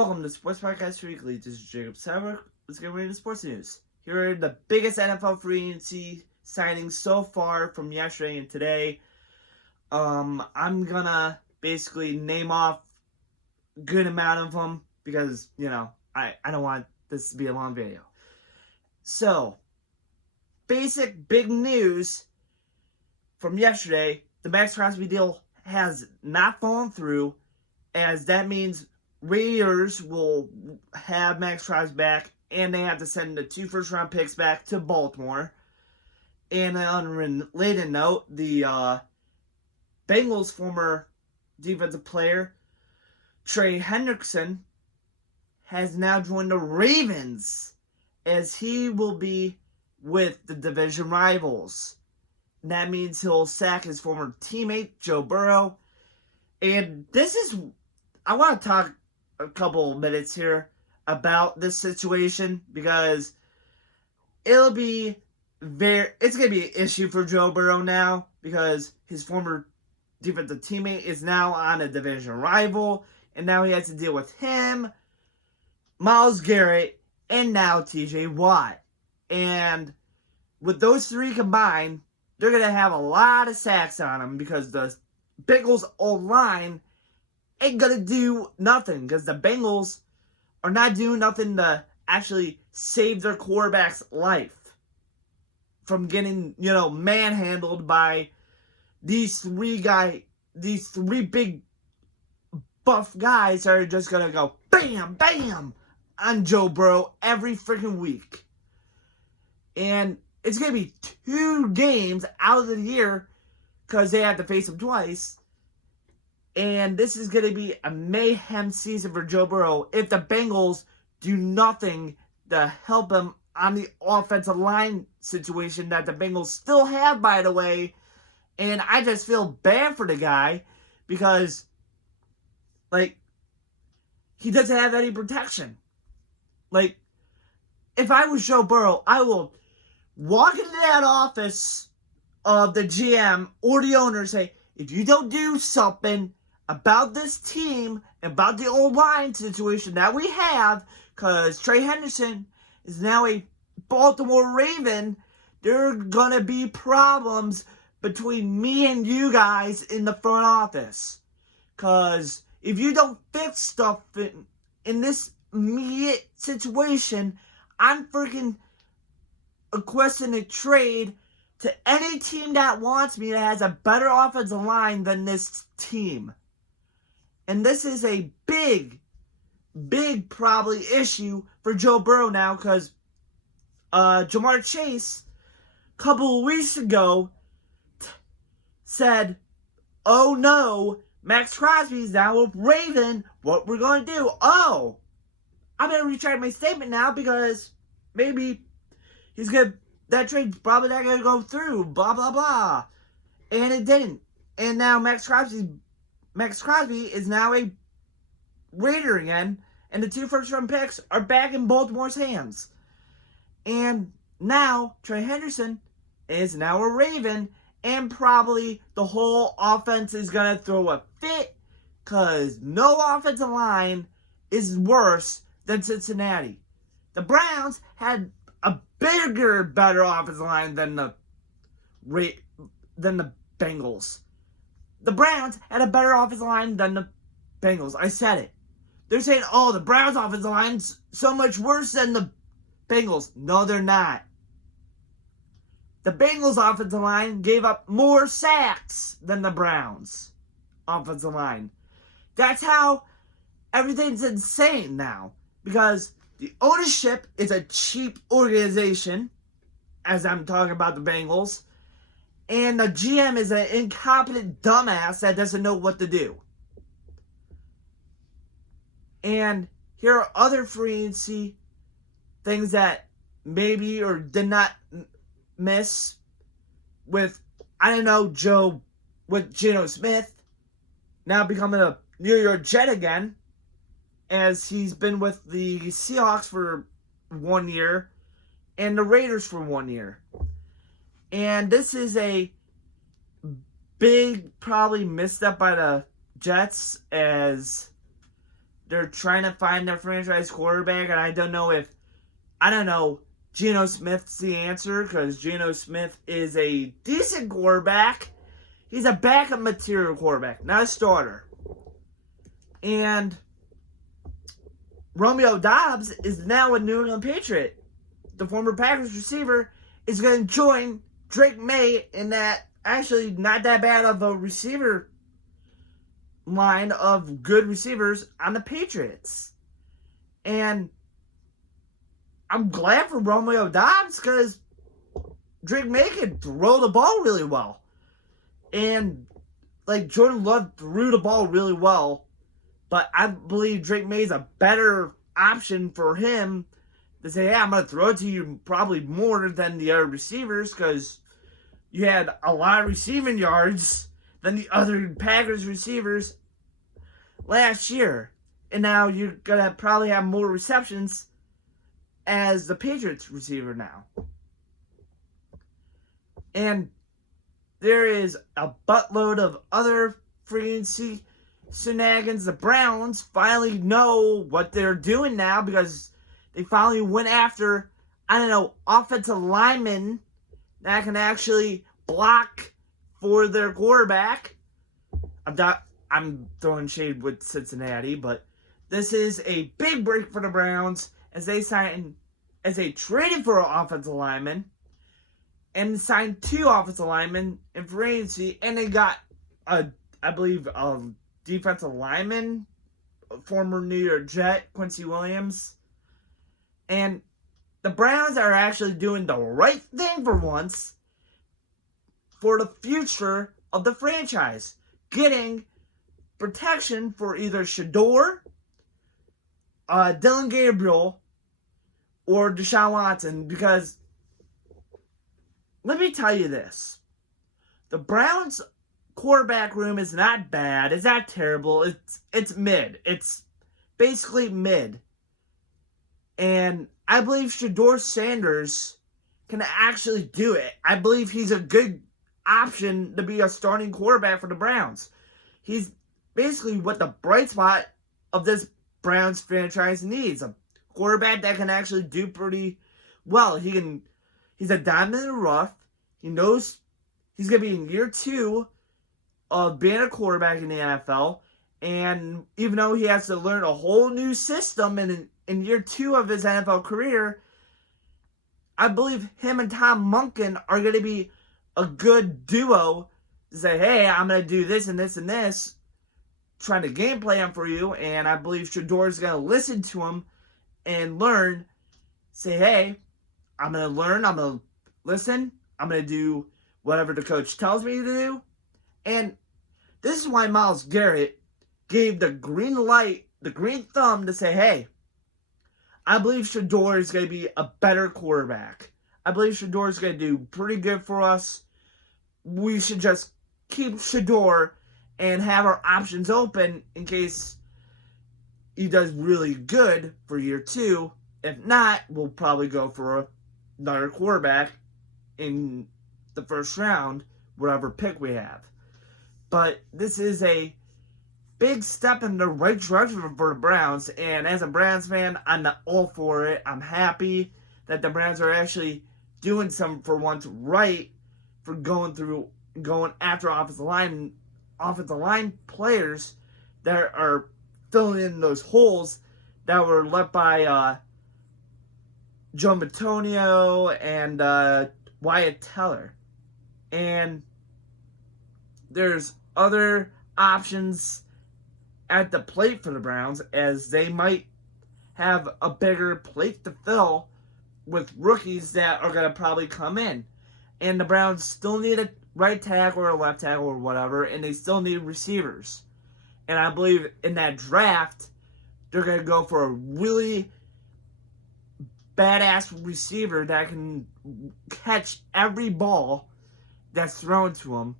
Welcome to Sports Podcast Weekly. This is Jacob Cyber. Let's get ready to sports news. Here are the biggest NFL free agency signings so far from yesterday and today. I'm gonna basically name off a good amount of them because, I don't want this to be a long video. So, big news from yesterday. The Max Crosby deal has not fallen through, as that means Raiders will have Max Crosby back, and they have to send the 2 first-round picks back to Baltimore. And on a related note, the Bengals' former defensive player, Trey Hendrickson, has now joined the Ravens, as he will be with the division rivals. And that means he'll sack his former teammate, Joe Burrow. And I want to talk a couple minutes here about this situation, because it's going to be an issue for Joe Burrow now, because his former defensive teammate is now on a division rival, and now he has to deal with him, Myles Garrett, and now TJ Watt. And with those three combined, they're going to have a lot of sacks on him, because the Bengals O-line ain't going to do nothing, because the Bengals are not doing nothing to actually save their quarterback's life from getting, manhandled by these three big buff guys that are just going to go bam, bam on Joe Burrow every freaking week. And it's going to be 2 games out of the year, because they have to face him twice. And this is going to be a mayhem season for Joe Burrow if the Bengals do nothing to help him on the offensive line situation that the Bengals still have, by the way. And I just feel bad for the guy, because, he doesn't have any protection. If I was Joe Burrow, I will walk into that office of the GM or the owner and say, if you don't do something about this team, about the old line situation that we have, because Trey Hendrickson is now a Baltimore Raven, there are going to be problems between me and you guys in the front office. Because if you don't fix stuff in this immediate situation, I'm freaking requesting a trade to any team that wants me, that has a better offensive line than this team. And this is a big probably issue for Joe Burrow now, because Ja'Marr Chase a couple of weeks ago said, oh no, Max Crosby's now a Raven, what we're going to do? Oh, I'm going to retract my statement now, because maybe that trade's probably not going to go through, blah, blah, blah. And it didn't. And now Max Crosby is now a Raider again, and the 2 first-round picks are back in Baltimore's hands. And now Trey Hendrickson is now a Raven, and probably the whole offense is going to throw a fit, because no offensive line is worse than Cincinnati. The Browns had a better offensive line than the Bengals. The Browns had a better offensive line than the Bengals. I said it. They're saying, oh, the Browns' offensive line's so much worse than the Bengals. No, they're not. The Bengals' offensive line gave up more sacks than the Browns' offensive line. That's how everything's insane now. Because the ownership is a cheap organization, as I'm talking about the Bengals. And the GM is an incompetent dumbass that doesn't know what to do. And here are other free agency things that maybe or did not miss with, Geno Smith now becoming a New York Jet again, as he's been with the Seahawks for 1 year and the Raiders for 1 year. And this is a big, probably misstep by the Jets, as they're trying to find their franchise quarterback, and I don't know Geno Smith's the answer, because Geno Smith is a decent quarterback. He's a backup material quarterback, not a starter. And Romeo Doubs is now a New England Patriot. The former Packers receiver is going to join Drake May in that actually not that bad of a receiver line of good receivers on the Patriots. And I'm glad for Romeo Doubs because Drake May can throw the ball really well. And like Jordan Love threw the ball really well, but I believe Drake May is a better option for him to say, hey, I'm going to throw it to you probably more than the other receivers because you had a lot of receiving yards than the other Packers receivers last year. And now you're going to probably have more receptions as the Patriots receiver now. And there is a buttload of other free agency shenanigans. The Browns finally know what they're doing now because they finally went after, offensive linemen that can actually block for their quarterback. I'm throwing shade with Cincinnati, but this is a big break for the Browns as they traded for an offensive lineman and signed 2 offensive linemen in free agency, and they got a defensive lineman, former New York Jet, Quincy Williams. And the Browns are actually doing the right thing for once for the future of the franchise. Getting protection for either Shedeur, Dillon Gabriel, or Deshaun Watson. Because, let me tell you this. The Browns quarterback room is not bad. It's not terrible. It's mid. It's basically mid. And I believe Shedeur Sanders can actually do it. I believe he's a good option to be a starting quarterback for the Browns. He's basically what the bright spot of this Browns franchise needs. A quarterback that can actually do pretty well. He's a diamond in the rough. He knows he's going to be in year 2 of being a quarterback in the NFL. And even though he has to learn a whole new system in year 2 of his NFL career, I believe him and Tom Monken are going to be a good duo to say, hey, I'm going to do this and this and this, trying to game plan for you. And I believe Shedeur is going to listen to him and learn, say, hey, I'm going to learn, I'm going to listen, I'm going to do whatever the coach tells me to do. And this is why Myles Garrett gave the green light, the green thumb to say, hey, I believe Shedeur is going to be a better quarterback. I believe Shedeur is going to do pretty good for us. We should just keep Shedeur and have our options open in case he does really good for year 2. If not, we'll probably go for another quarterback in the first round, whatever pick we have. But this is a big step in the right direction for the Browns, and as a Browns fan, I'm all for it. I'm happy that the Browns are actually doing some for once right for going after offensive line players that are filling in those holes that were left by Joe Bitonio and Wyatt Teller. And there's other options at the plate for the Browns, as they might have a bigger plate to fill with rookies that are going to probably come in. And the Browns still need a right tackle or a left tackle or whatever, and they still need receivers. And I believe in that draft, they're going to go for a really badass receiver that can catch every ball that's thrown to him.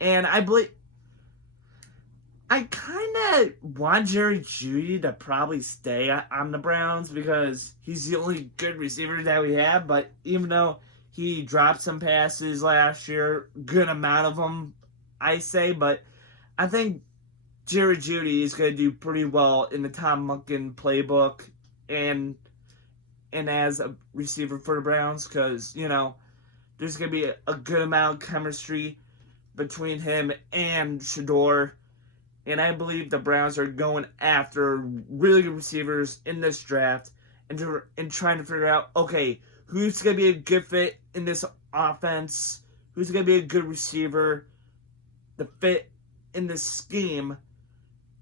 And I kind of want Jerry Jeudy to probably stay on the Browns because he's the only good receiver that we have. But even though he dropped some passes last year, good amount of them, I say. But I think Jerry Jeudy is going to do pretty well in the Tom Monken playbook and as a receiver for the Browns, because, you know, there's going to be a good amount of chemistry between him and Shador. And I believe the Browns are going after really good receivers in this draft and trying to figure out, okay, who's going to be a good fit in this offense, who's going to be a good receiver, the fit in this scheme,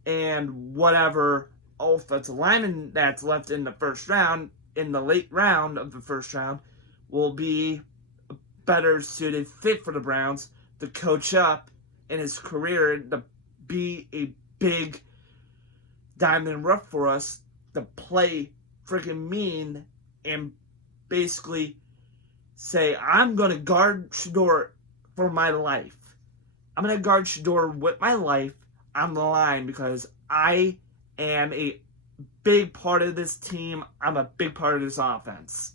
and whatever offensive lineman that's left in the first round, in the late round of the first round, will be a better suited fit for the Browns to coach up in his career, to be a big diamond rough for us, to play freaking mean and basically say, I'm going to guard Shador for my life. I'm going to guard Shador with my life on the line because I am a big part of this team. I'm a big part of this offense.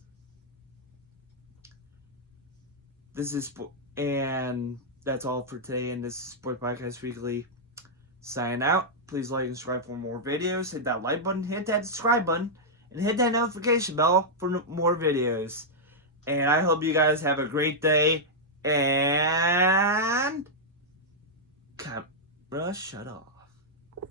And that's all for today. And this is Sports Podcast Weekly. Sign out. Please like and subscribe for more videos. Hit that like button, hit that subscribe button, and hit that notification bell for more videos. And I hope you guys have a great day. And camera shut off.